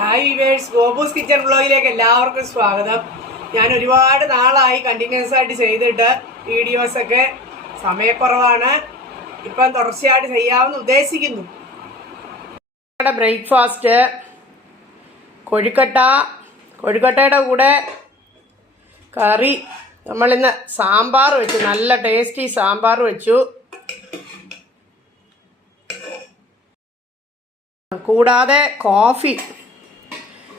Hi viewers, ഗോപൂസ് kitchen വ്ളോഗിലേക്ക് എല്ലാവർക്കും സ്വാഗതം. ഞാൻ ഒരുപാട് നാളായി കണ്ടിന്യൂസ് ആയിട്ട് ചെയ്തിട്ട് വീഡിയോസൊക്കെ സമയക്കുറവാണ്. ഇപ്പം തുടർച്ചയായിട്ട് ചെയ്യാമെന്ന് ഉദ്ദേശിക്കുന്നു. ബ്രേക്ക്ഫാസ്റ്റ് കൊഴുക്കട്ടയുടെ കൂടെ കറി. നമ്മളിന്ന് സാമ്പാർ വെച്ചു, നല്ല ടേസ്റ്റി സാമ്പാർ വെച്ചു. കൂടാതെ കോഫി,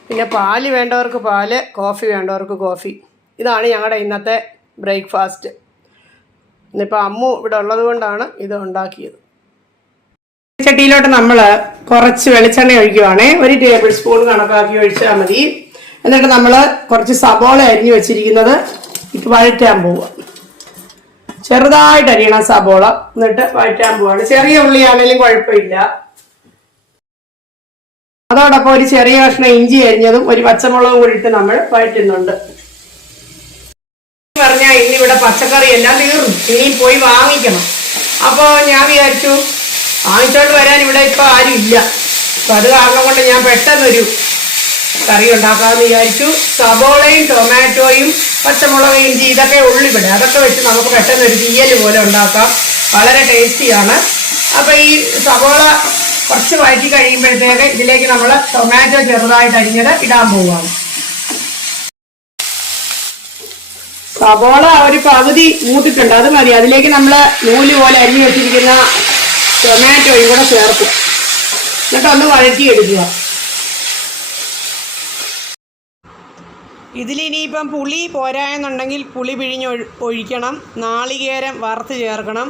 പിന്നെ പാല് വേണ്ടവർക്ക് പാല്, കോഫി വേണ്ടവർക്ക് കോഫി. ഇതാണ് ഞങ്ങളുടെ ഇന്നത്തെ ബ്രേക്ക്ഫാസ്റ്റ്. ഇന്നിപ്പോൾ അമ്മു ഇവിടെ ഉള്ളത് കൊണ്ടാണ് ഇത് ഉണ്ടാക്കിയത്. ചട്ടിയിലോട്ട് നമ്മൾ കുറച്ച് വെളിച്ചെണ്ണ ഒഴിക്കുവാണേ. 1 ടേബിൾ സ്പൂൺ കണക്കാക്കി ഒഴിച്ചാൽ മതി. എന്നിട്ട് നമ്മൾ കുറച്ച് സബോള അരിഞ്ഞു വെച്ചിരിക്കുന്നത് ഇത് വഴറ്റാൻ പോവുക. ചെറുതായിട്ട് അരിയണം സബോള, എന്നിട്ട് വഴറ്റാൻ പോവാണ്. ചെറിയ ഉള്ളിയാണെങ്കിലും കുഴപ്പമില്ല. അതോടൊപ്പം ഒരു ചെറിയ കഷ്ണം ഇഞ്ചി അരിഞ്ഞതും ഒരു പച്ചമുളകും കൂടിയിട്ട് നമ്മൾ വഴറ്റുന്നുണ്ട്. പറഞ്ഞാൽ ഇന്നിവിടെ പച്ചക്കറി എല്ലാം തീർന്നു, ഇനി പോയി വാങ്ങിക്കണം. അപ്പോൾ ഞാൻ വിചാരിച്ചു വാങ്ങിച്ചോണ്ട് വരാൻ ഇവിടെ ഇപ്പൊ ആരും ഇല്ല. അപ്പൊ അത് കാരണം കൊണ്ട് ഞാൻ പെട്ടെന്നൊരു കറി ഉണ്ടാക്കാമെന്ന് വിചാരിച്ചു. സബോളയും ടൊമാറ്റോയും പച്ചമുളക് ഇഞ്ചി ഇതൊക്കെ ഉള്ളിവിടെ, അതൊക്കെ വെച്ച് നമുക്ക് പെട്ടെന്നൊരു തീയൽ പോലെ ഉണ്ടാക്കാം. വളരെ ടേസ്റ്റിയാണ്. അപ്പൊ ഈ സബോള കുറച്ച് വഴറ്റി കഴിയുമ്പോഴത്തേക്ക് ഇതിലേക്ക് നമ്മൾ ടൊമാറ്റോ ചെറുതായിട്ട് അരിഞ്ഞത് ഇടാൻ പോവുകയാണ്. സബോള ഒരു പകുതി മൂത്തിട്ടുണ്ട്, അത് മതി. അതിലേക്ക് നമ്മൾ നൂല് പോലെ അരിഞ്ഞു വെച്ചിരിക്കുന്ന ടൊമാറ്റോയും കൂടെ ചേർക്കും. എന്നിട്ടൊന്ന് വഴറ്റിയെടുക്കുക. ഇതിലിനിയിപ്പം പുളി പോരായെന്നുണ്ടെങ്കിൽ പുളി പിഴിഞ്ഞ് ഒഴിക്കണം. നാളികേരം വറുത്ത് ചേർക്കണം.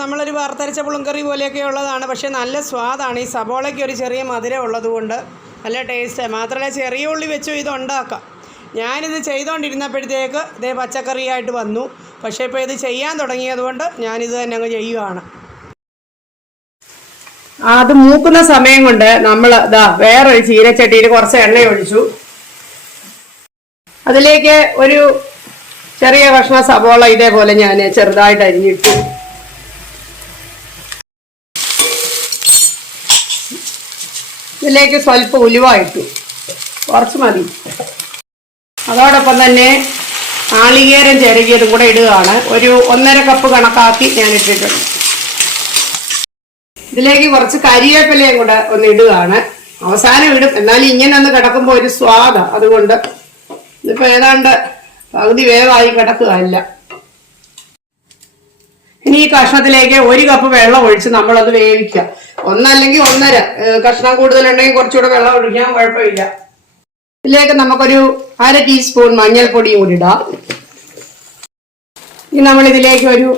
നമ്മളൊരു വറുത്തരച്ച പുളിങ്കറി പോലെയൊക്കെ ഉള്ളതാണ്, പക്ഷേ നല്ല സ്വാദാണ്. ഈ സബോളയ്ക്ക് ഒരു ചെറിയ മധുരം ഉള്ളതുകൊണ്ട് നല്ല ടേസ്റ്റ്. മാത്രമല്ല ചെറിയ ഉള്ളി വെച്ചും ഇത് ഉണ്ടാക്കാം. ഞാനിത് ചെയ്തുകൊണ്ടിരുന്നപ്പോഴത്തേക്ക് ഇതേ പച്ചക്കറിയായിട്ട് വന്നു. പക്ഷേ ഇപ്പോൾ ഇത് ചെയ്യാൻ തുടങ്ങിയതുകൊണ്ട് ഞാനിത് തന്നെ അങ്ങ് ചെയ്യുകയാണ്. അത് മൂക്കുന്ന സമയം കൊണ്ട് നമ്മൾ വേറൊരു ചീനച്ചട്ടിയിൽ കുറച്ച് എണ്ണ ഒഴിച്ചു. അതിലേക്ക് ഒരു ചെറിയ കഷ്ണം സബോള ഇതേപോലെ ഞാൻ ചെറുതായിട്ട് അരിഞ്ഞിട്ടു. ഇതിലേക്ക് സ്വല്പം ഉലുവ ഇട്ടു, കുറച്ച് മതി. അതോടൊപ്പം തന്നെ നാളികേരം ചിരകിയതും കൂടെ ഇടുകയാണ്. ഒരു 1.5 കപ്പ് കണക്കാക്കി ഞാൻ ഇട്ടിട്ടുണ്ട്. ഇതിലേക്ക് കുറച്ച് കരിവേപ്പിലയും കൂടെ ഒന്ന് ഇടുകയാണ്. അവസാനം ഇടും, എന്നാലും ഇങ്ങനെ ഒന്ന് കിടക്കുമ്പോൾ ഒരു സ്വാദാണ്. അതുകൊണ്ട് ഇതിപ്പോൾ ഏതാണ്ട് പകുതി വേവായി കിടക്കുകയല്ല. ഇനി ഈ കഷ്ണത്തിലേക്ക് 1 കപ്പ് വെള്ളം ഒഴിച്ച് നമ്മളത് വേവിക്കുക. 1 അല്ലെങ്കിൽ 1.5, കഷ്ണം കൂടുതലുണ്ടെങ്കിൽ കുറച്ചുകൂടെ വെള്ളം ഒഴിക്കാൻ കുഴപ്പമില്ല. ഇതിലേക്ക് നമുക്കൊരു 1/2 ടീസ്പൂൺ മഞ്ഞൾപ്പൊടിയും കൂടി ഇടാം. ഇനി നമ്മളിതിലേക്ക് ഒരു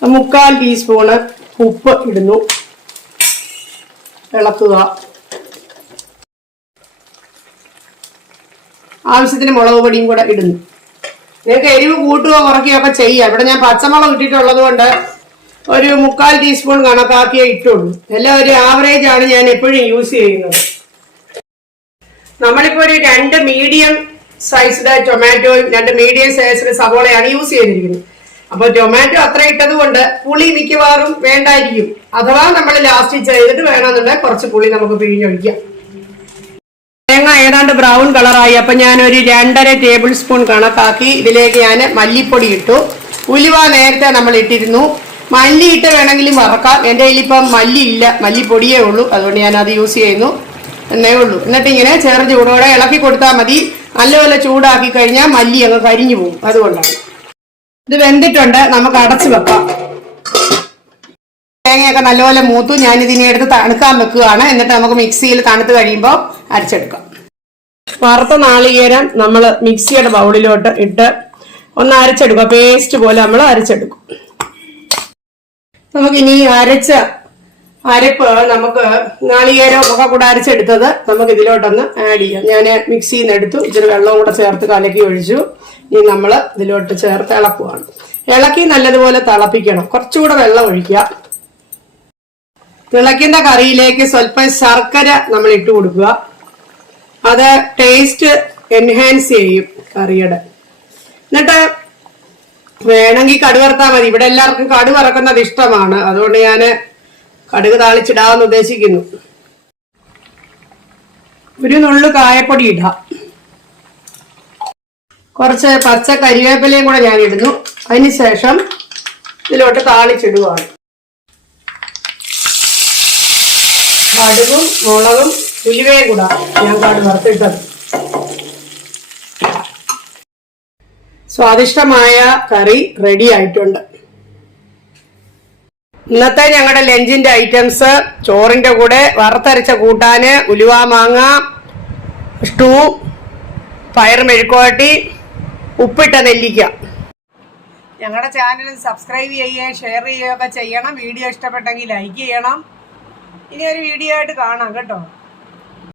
3/4 ടീസ്പൂണ് ഉപ്പ് ഇടുന്നു. ഇളക്കുക. ആവശ്യത്തിന് മുളക് പൊടിയും കൂടെ ഇടുന്നു. നിങ്ങൾക്ക് എരിവ് കൂട്ടുകയോ കുറയ്ക്കുകയോ ഒക്കെ ചെയ്യാം. ഇവിടെ ഞാൻ പച്ചമുളക് ഇട്ടിട്ടുള്ളത് കൊണ്ട് ഒരു 3/4 ടീസ്പൂൺ കണക്കാക്കിയേ ഇട്ടുള്ളൂ. എല്ലാം ഒരു ആവറേജ് ആണ് ഞാൻ എപ്പോഴും യൂസ് ചെയ്യുന്നത്. നമ്മളിപ്പോൾ ഒരു 2 മീഡിയം സൈസ്ഡ് ടൊമാറ്റോയും 2 മീഡിയം സൈസ്ഡ് സവോളയാണ് യൂസ് ചെയ്തിരിക്കുന്നത്. അപ്പോൾ ടൊമാറ്റോ അത്ര ഇട്ടത് കൊണ്ട് പുളി മിക്കവാറും വേണ്ടായിരിക്കും. അഥവാ നമ്മൾ ലാസ്റ്റ് ചെയ്തിട്ട് വേണമെന്നുണ്ടെങ്കിൽ കുറച്ച് പുളി നമുക്ക് പിഴിഞ്ഞൊഴിക്കാം. തേങ്ങ ഏതാണ്ട് ബ്രൗൺ കളറായി. അപ്പൊ ഞാൻ ഒരു 2.5 ടേബിൾ സ്പൂൺ കണക്കാക്കി ഇതിലേക്ക് ഞാൻ മല്ലിപ്പൊടി ഇട്ടു. ഉലുവ നേരത്തെ നമ്മൾ ഇട്ടിരുന്നു. മല്ലി ഇട്ട് വേണമെങ്കിലും വറക്കാം. എൻ്റെ കയ്യിലിപ്പം മല്ലി ഇല്ല, മല്ലിപ്പൊടിയേ ഉള്ളൂ. അതുകൊണ്ട് ഞാൻ അത് യൂസ് ചെയ്യുന്നു എന്നേ ഉള്ളൂ. എന്നിട്ട് ഇങ്ങനെ ചെറു ചൂടോടെ ഇളക്കി കൊടുത്താൽ മതി. നല്ലപോലെ ചൂടാക്കി കഴിഞ്ഞാൽ മല്ലി അങ്ങ് കരിഞ്ഞു പോകും. അതുകൊണ്ടാണ്. ഇത് വെന്തിട്ടുണ്ട്, നമുക്ക് അടച്ചു വെക്കാം. തേങ്ങയൊക്കെ നല്ലപോലെ മൂത്തു. ഞാനിതിനെ എടുത്ത് തണുക്കാൻ വെക്കുകയാണ്. എന്നിട്ട് നമുക്ക് മിക്സിയിൽ തണുത്ത് കഴിയുമ്പോൾ അരച്ചെടുക്കാം. വറുത്ത നാളികേരം നമ്മൾ മിക്സിയുടെ ബൗളിലോട്ട് ഇട്ട് ഒന്ന് അരച്ചെടുക്കുക. പേസ്റ്റ് പോലെ നമ്മൾ അരച്ചെടുക്കും. നമുക്കിനി അരപ്പ് നമുക്ക് നാളികേരം ഒക്കെ കൂടെ അരച്ചെടുത്തത് നമുക്ക് ഇതിലോട്ടൊന്ന് ആഡ് ചെയ്യാം. ഞാൻ മിക്സിയിൽ നിന്ന് എടുത്തു. ഇച്ചിരി വെള്ളവും കൂടെ ചേർത്ത് കലക്കി ഒഴിച്ചു. ഇനി നമ്മൾ ഇതിലോട്ട് ചേർത്ത് ഇളക്കുവാണ്. ഇളക്കി നല്ലതുപോലെ തിളപ്പിക്കണം. കുറച്ചുകൂടെ വെള്ളം ഒഴിക്കുക. തിളയ്ക്കുന്ന കറിയിലേക്ക് സ്വല്പം ശർക്കര നമ്മൾ ഇട്ട് കൊടുക്കുക. അത് ടേസ്റ്റ് എൻഹാൻസ് ചെയ്യും കറിയുടെ. എന്നിട്ട് വേണമെങ്കിൽ കടുക് വറുത്താൽ മതി. ഇവിടെ എല്ലാവർക്കും കടുക് വറക്കുന്നത് ഇഷ്ടമാണ്. അതുകൊണ്ട് ഞാൻ കടുക് താളിച്ചിടാമെന്ന് ഉദ്ദേശിക്കുന്നു. ഒരു നുള്ളു കായപ്പൊടി ഇടാം. കുറച്ച് പച്ച കരിവേപ്പിലയും കൂടെ ഞാൻ ഇടുന്നു. അതിനുശേഷം ഇതിലോട്ട് താളിച്ചിടുകയാണ്. കടുകും മുളകും ഉലുവയും കൂടെ ഞാൻ വറുത്തിട്ടത്. സ്വാദിഷ്ടമായ കറി റെഡി ആയിട്ടുണ്ട്. ഇന്നത്തെ ഞങ്ങളുടെ ലഞ്ചിന്റെ ഐറ്റംസ്: ചോറിന്റെ കൂടെ വറുത്തരച്ച കൂട്ടാന്, ഉലുവ മാങ്ങ സ്റ്റൂ, പയർ മെഴുക്കുവരട്ടി, ഉപ്പിട്ട നെല്ലിക്ക. ഞങ്ങളുടെ ചാനൽ സബ്സ്ക്രൈബ് ചെയ്യുകയും ഷെയർ ചെയ്യുകയൊക്കെ ചെയ്യണം. വീഡിയോ ഇഷ്ടപ്പെട്ടെങ്കിൽ ലൈക്ക് ചെയ്യണം. ഇനി ഒരു വീഡിയോ ആയിട്ട് കാണാം കേട്ടോ.